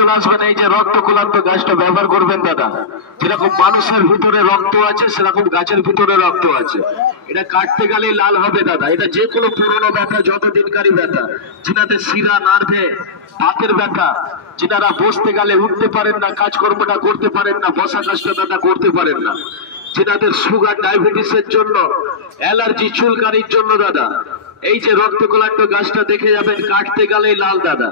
রক্ত কোলান্ত গাছটা ব্যবহার করবেন দাদা। যেরকম মানুষের ভিতরে রক্ত আছে, সেরকম গাছের ভিতরে রক্ত আছে। এটা কাটতে গেলে লাল হবে দাদা। এটা যে কোনো পুরনো ব্যথা যত দিনকারী ব্যথা। যেটাতে শিরা, নার্ভে, হাতের ব্যথা যেনারা বসতে গেলে উঠতে পারেন না, কাজকর্মটা করতে পারেন না, বসা কাজটা দাদা করতে পারেন না। যেনাদের সুগার, ডায়াবেটিসের জন্য, অ্যালার্জি, চুলকানির জন্য দাদা। এই যে রক্ত কোলান্ত গাছটা দেখে যাবেন, কাটতে গেলেই লাল দাদা।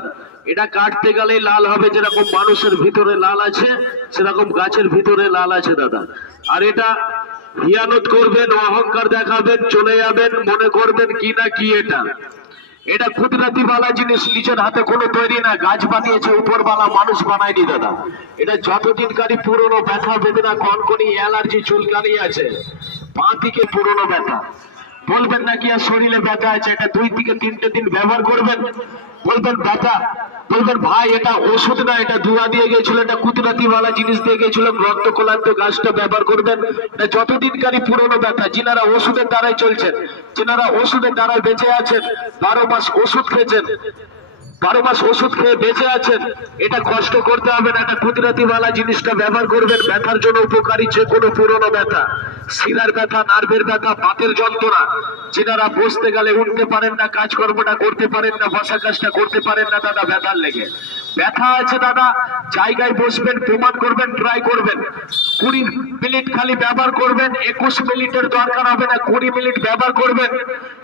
এটা কাটতে গেলেই লাল হবে, যেরকম মানুষের ভিতরে লাল আছে, সেরকম গাছের ভিতরে লাল আছে দাদা। আর এটা হিয়ানত করবেন, অহংকার দেখাবেন, চলে যাবেন, মনে করবেন কি না কি এটা। এটা কুদরতি বালা জিনিস, নিজের হাতে কোনো তৈরি না, গাছ বানিয়েছে উপরবালা মানুষ বানায়নি দাদা। এটা যতদিনকারী পুরনো ব্যথা, বেদনা, কনকনি, অ্যালার্জি, চুলকানি আছে পা থেকে পুরনো ব্যথা। বলবেন নাকি আর শরীরে ব্যথা আছে? এটা দুই থেকে তিনটে দিন ব্যবহার করবেন। বলবেন, ব্যথা। বলবেন, ভাই, এটা ওষুধ না, এটা দুয়া দিয়ে গেছিল এটা কুদরাতি বালা জিনিস দিয়ে গেছিল রক্ত কোলান্ত গাছটা ব্যবহার করবেন। এটা যতদিনকারী পুরনো ব্যথা, যিনারা ওষুধের দ্বারাই চলছেন, যিনারা ওষুধের দ্বারাই বেঁচে আছেন, বারো মাস ওষুধ খেয়েছেন, বারো মাস ওষুধ খেয়ে বেঁচে আছেন, এটা কষ্ট করতে হবে না, এটা কুদরাতি বালা জিনিসটা ব্যবহার করবেন। ব্যথার জন্য উপকারী যে কোনো পুরনো ব্যথা। শিরার ব্যথা, নার্ভের ব্যথা, বাতের যন্ত্রণা। যেনারা বসতে গেলে উঠতে পারেন না, কাজকর্মটা করতে পারেন না, বসা কাজটা করতে পারেন না, দাদা, ব্যথার লেগে। ব্যথা আছে, দাদা, জায়গায় বসবেন, প্রমাণ করবেন ট্রাই করবেন। কুড়ি মিনিট খালি ব্যবহার করবেন, একুশ মিনিটের দরকার হবে না, কুড়ি মিনিট ব্যবহার করবেন।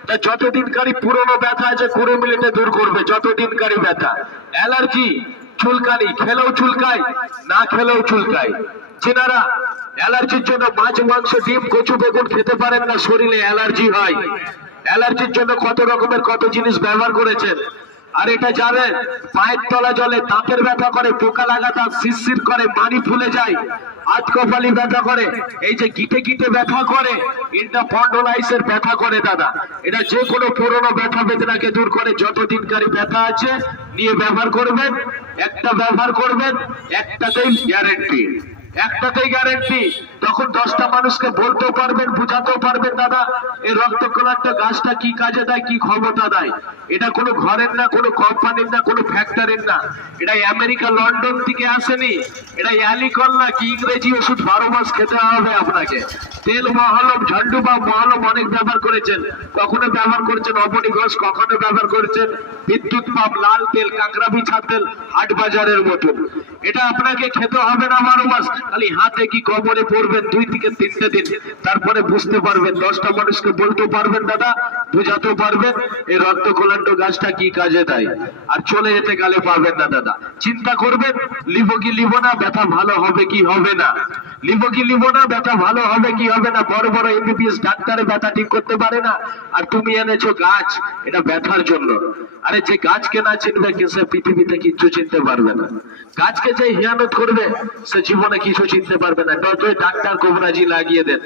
তা যতদিনকারী পুরনো ব্যথা আছে, কুড়ি মিনিটে দূর করবে যতদিনকারী ব্যথা। অ্যালার্জি, চুলকানি, খেলেও চুলকায়, না খেলেও চুলকায়। যেনারা অ্যালার্জির জন্য মাছ, মাংস, ডিম, কচু, বেগুন খেতে পারেন না, শরীরে অ্যালার্জি হয়। অ্যালার্জির জন্য কত রকমের কত জিনিস ব্যবহার করেছেন? আর এটা জানেন, পায়ের তলা জলে দাঁতের ব্যথা করে, পোকা লাগাতা শিরশির করে, পানি ফুলে যায় আজ কপালি ব্যথা করে, এই যে গিটে গিটে ব্যথা করে, এটা পন্ডোলাইসের ব্যথা করে দাদা। এটা যে কোনো পুরনো ব্যথা বেদনাকে দূর করে যত দিনকারী ব্যথা আছে, নিয়ে ব্যবহার করবেন, একটা ব্যবহার করবেন, একটাতেই গ্যারেন্টি একটাতেই গ্যারেন্টি তখন দশটা মানুষকে বলতেও পারবেন, বুঝাতেও পারবেন, দাদা, এই রক্ত কলান্ত গাছটা কি কাজে দেয়, কি ক্ষমতা দেয়? এটা কোনো ঘরের না, কোনো কোম্পানির না, কোনো ফ্যাক্টরির না। এটা আমেরিকা, লন্ডন থেকে আসেনি। এটা অ্যালিকল না, কি ইংরেজি ওষুধ, বারো মাস খেতে হবে আপনাকে। তেল মহলম, ঝন্ডু বা মহলম অনেক ব্যবহার করেছেন। কখনো ব্যবহার করেছেন অবনী ঘোষ, কখনো ব্যবহার করেছেন বিদ্যুৎ পাম্প, লাল তেল কাঁকড়া বিছা তেল, হাট বাজারের মতন। এটা আপনাকে খেতে হবে না বারো মাস, খালি হাতে কি কবরে পড়বেন দুই থেকে তিনটে দিন। তারপরে বুঝতে পারবেন দশটা মানুষকে বলতে পারবেন দাদা বুঝাতেও পারবেন এই রক্ত কোলান্ড গাছটা কি কাজে দেয়? আর চলে যেতে গেলে পাবেন না দাদা। চিন্তা করবেন, লিবো কি লিব না, ব্যথা ভালো হবে কি হবে না? লিবো কি লিব না, ব্যথা ভালো হবে কি হবে না? বড় বড় এমবিবিএস ডাক্তারে ব্যথা ঠিক করতে পারে না? আর তুমি এনেছো গাছ, এটা ব্যথার জন্য। আরে যে গাছকে না চিনবে, কে সে পৃথিবীতে কিচ্ছু চিনতে পারবে না। গাছকে যে হিয়ানত করবে, সে জীবনে কিছু চিনতে পারবে না। যতই ডাক্তার কোবরাজি লাগিয়ে দেন।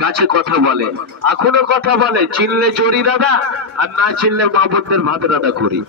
গাছে কথা বলে এখনও কথা বলে, চিনলে চড়ি দাদা আর না চিনলে মা বোনদের ভাত দাদা করি।